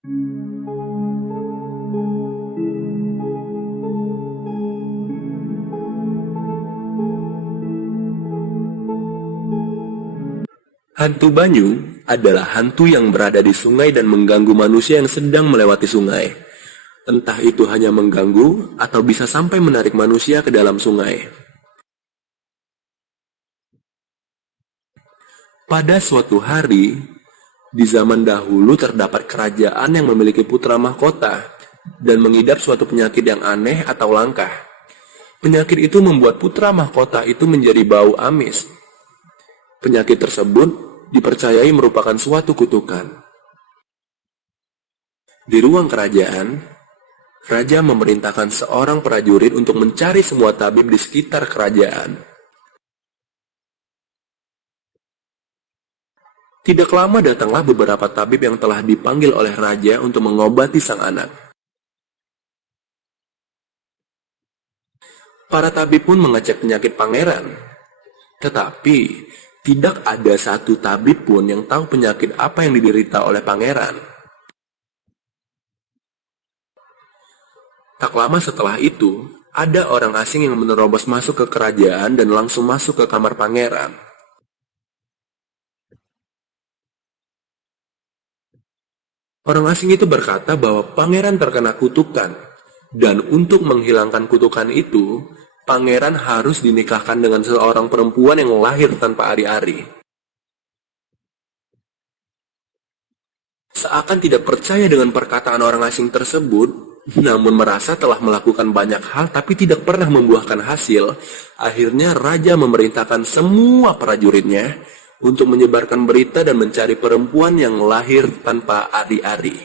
Hantu Banyu adalah hantu yang berada di sungai dan mengganggu manusia yang sedang melewati sungai. Entah itu hanya mengganggu atau bisa sampai menarik manusia ke dalam sungai. Pada suatu hari, di zaman dahulu terdapat kerajaan yang memiliki putra mahkota dan mengidap suatu penyakit yang aneh atau langka. Penyakit itu membuat putra mahkota itu menjadi bau amis. Penyakit tersebut dipercayai merupakan suatu kutukan. Di ruang kerajaan, raja memerintahkan seorang prajurit untuk mencari semua tabib di sekitar kerajaan. Tidak lama datanglah beberapa tabib yang telah dipanggil oleh raja untuk mengobati sang anak. Para tabib pun mengecek penyakit pangeran. Tetapi, tidak ada satu tabib pun yang tahu penyakit apa yang diderita oleh pangeran. Tak lama setelah itu, ada orang asing yang menerobos masuk ke kerajaan dan langsung masuk ke kamar pangeran. Orang asing itu berkata bahwa pangeran terkena kutukan, dan untuk menghilangkan kutukan itu, pangeran harus dinikahkan dengan seorang perempuan yang lahir tanpa ari-ari. Seakan tidak percaya dengan perkataan orang asing tersebut, namun merasa telah melakukan banyak hal tapi tidak pernah membuahkan hasil, akhirnya raja memerintahkan semua prajuritnya untuk menyebarkan berita dan mencari perempuan yang lahir tanpa ari-ari.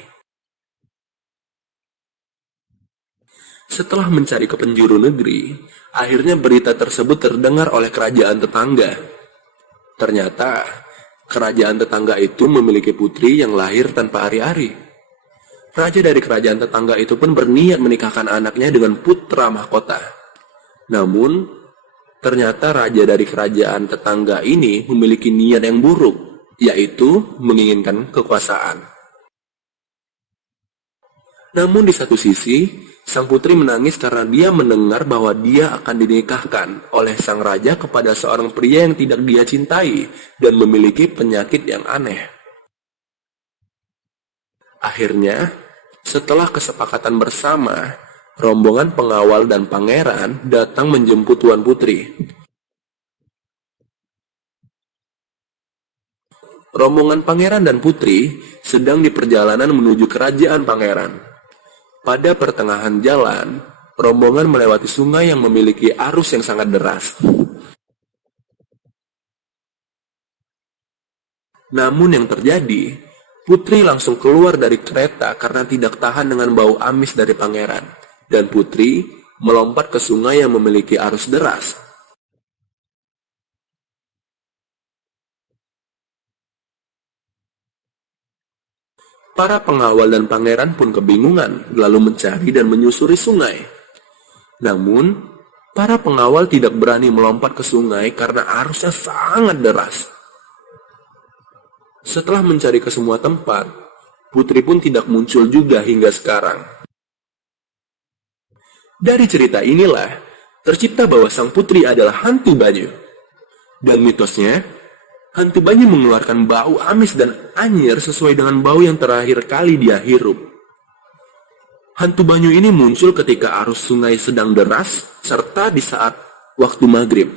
Setelah mencari ke penjuru negeri, akhirnya berita tersebut terdengar oleh kerajaan tetangga. Ternyata, kerajaan tetangga itu memiliki putri yang lahir tanpa ari-ari. Raja dari kerajaan tetangga itu pun berniat menikahkan anaknya dengan putra mahkota. Namun, ternyata raja dari kerajaan tetangga ini memiliki niat yang buruk, yaitu menginginkan kekuasaan. Namun di satu sisi, sang putri menangis karena dia mendengar bahwa dia akan dinikahkan oleh sang raja kepada seorang pria yang tidak dia cintai dan memiliki penyakit yang aneh. Akhirnya, setelah kesepakatan bersama, rombongan pengawal dan pangeran datang menjemput Tuan Putri. Rombongan pangeran dan putri sedang di perjalanan menuju kerajaan pangeran. Pada pertengahan jalan, rombongan melewati sungai yang memiliki arus yang sangat deras. Namun yang terjadi, putri langsung keluar dari kereta karena tidak tahan dengan bau amis dari pangeran, dan putri melompat ke sungai yang memiliki arus deras. Para pengawal dan pangeran pun kebingungan, lalu mencari dan menyusuri sungai. Namun, para pengawal tidak berani melompat ke sungai karena arusnya sangat deras. Setelah mencari ke semua tempat, putri pun tidak muncul juga hingga sekarang. Dari cerita inilah, tercipta bahwa sang putri adalah hantu Banyu. Dan mitosnya, hantu Banyu mengeluarkan bau amis dan anyir sesuai dengan bau yang terakhir kali dia hirup. Hantu Banyu ini muncul ketika arus sungai sedang deras serta di saat waktu maghrib.